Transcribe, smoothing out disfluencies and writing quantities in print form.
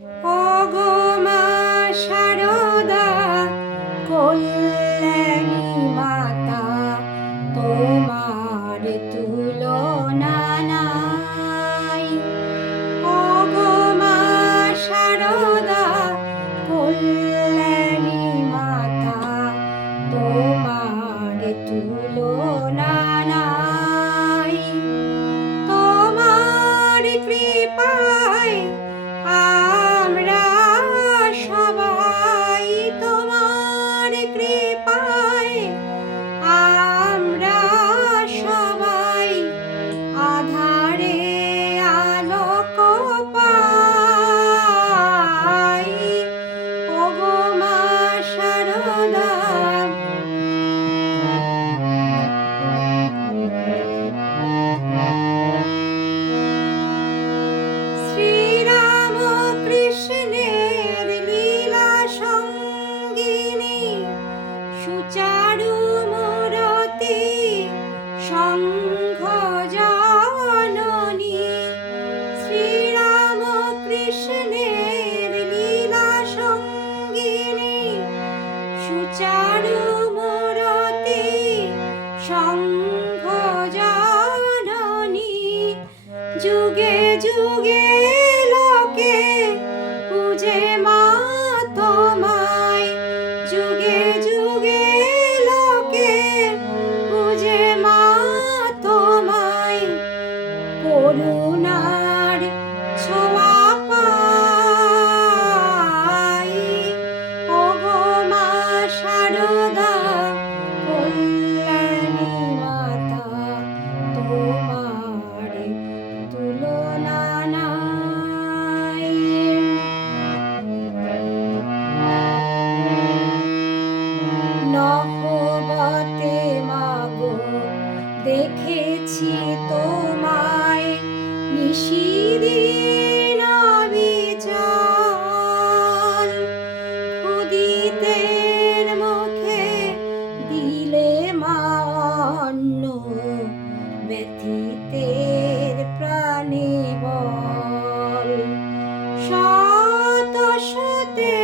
ওগো মা শারদা কল্যাণী মাতা, তোমার তুলনা নাই। ওগো মা শারদা কল্যাণী মাতা, তোমার তুলনা নাই। তোমার কৃপায় আমরা সবাই, তোমার কৃপায় আমরা সবাই আধারে আলোক পাই। ওগো মা শারদা শ্রীরাম কৃষ্ণের লীলা সঙ্গিনী, সুচারু মূরতি সংঘ জননী। শ্রীরাম কৃষ্ণের লীলা সঙ্গিনী, সুচারু মূরতি সংঘ জননী। যুগে যুগে লোকে পূজে মা তোমায়, যুগে যুগে লোকে পূজে মা তোমায়। করুণার ছোঁয়া পাই। ওগো মা শারদা কল্যাণী মাতা, তোমার তুলনা নাই। নহবতে মাগো দেখেছি তোমায়, নিশিদিন বিচল। ক্ষুদিতের মুখে দিলে মা অন্ন, ব্যথিতের প্রাণে বল। শত শতে